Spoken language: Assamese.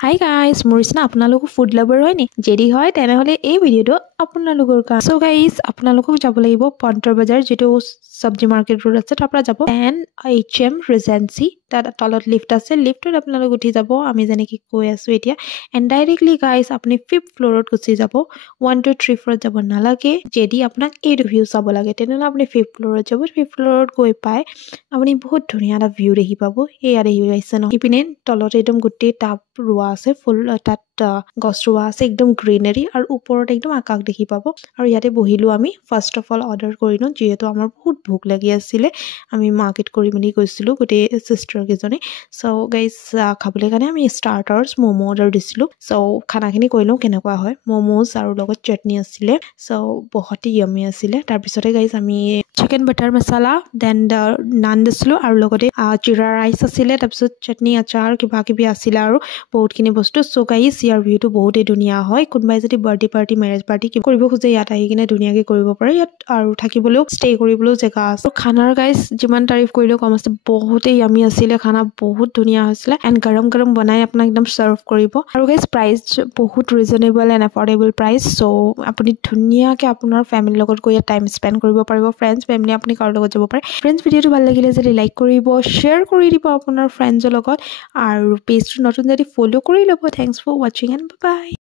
Hi guys, Morrisna আপোনালোক ফুড লাভাৰ হয় নি যদি হয় তেনেহলে এই ভিডিওটো আপোনালোকৰ কাৰণে সো গাইস আপোনালোকক যাব লাগিব পন্তৰ বাজাৰ যেটো সবজি মাৰ্কেট ৰোড আছে তাৰ পৰা যাব এণ্ড HM ৰিজেন্সি তাত তলত লিফট আছে লিফটত আপোনালোক উঠি যাব আমি জানি কি কৈ আছো এতিয়া এণ্ড ডাইৰেক্টলি গাইস আপুনি 5th ফ্লোৰত গুচি যাব 1 2 3 4 যাব নালাগে যদি আপোনাক এই ভিউ চাব লাগে তেনেহলে আপুনি 5th ফ্লোৰত যাব 5th ফ্লোৰত গৈ পাই আপুনি বহুত ধুনীয়া এটা ভিউ দেখি পাব এই আৰে হিউ আছে ন ইপিনে তলত একদম গুটি টাপ ৰোৱা আছে ফুল তাত গছ ৰোৱা আছে একদম গ্ৰীনাৰী আৰু ওপৰত একদম আকাশ দেখি পাব আৰু ইয়াতে বহিলো আমি ফাৰ্স্ট অফ অল অৰ্ডাৰ কৰিলো যেহেতু আমাৰ বহুত ভোক লাগি আছিল আমি মাৰ্কেট কৰি মেলি গৈছিলো গোটে সিস্টাৰ কেজনী সো গাইস খাবলৈ কাৰণে আমি স্টাৰ্টাৰ্স মোমো অৰ্ডাৰ দিছিলো সো খানাখিনি কৈলো কেনেকুৱা হয় মোমোস আৰু লগত চাটনি আছিল সো বহুত ইয়ামি আছিল তাৰ পিছতে গাইস আমি চিকেন বাটাৰ মছলা দেন নান দিছিলো আৰু লগতে জিৰা ৰাইস আছিল তাৰ পিছত চাটনি আচাৰ কিবা কিবি আছিল আৰু বহুতখিনি বস্তু সো গাইস ইয়াৰ ভিউটো বহুতেই ধুনীয়া হয় কোনবাই যদি বাৰ্থডে পাৰ্টি মেৰেজ পাৰ্টি কি কৰিব খোজে ইয়াত আহি কিনে ধুনীয়াকৈ কৰিব পাৰে ইয়াত আৰু থাকিবলৈও ষ্টে কৰিবলৈও জেগা আছে খানাৰ গাইস যিমান তাৰিফ কৰিলেও কম আছে বহুতেই ইয়ামি আছিল খানা বহুত ধুনীয়া হৈছিল এণ্ড গৰম গৰম বনাই আপোনাক একদম সাৰ্ভ কৰিব আৰু গাইস প্ৰাইস বহুত reasonable and affordable price so আপুনি ধুনীয়াকৈ আপোনাৰ ফ্যামিলিৰ লগত গৈ টাইম স্পেন্ড কৰিব পাৰিব ফ্ৰেণ্ডছ ফ্যামিলি আপুনি কাৰ লগত যাব পাৰে ফ্ৰেণ্ডছ ভিডিওটো ভাল লাগিলে যদি লাইক কৰিব শ্বেয়াৰ কৰি দিব আপোনাৰ ফ্ৰেণ্ডছৰ লগত আৰু পেজটো নতুন যদি ফলো কৰি ল'ব thanks for watching and by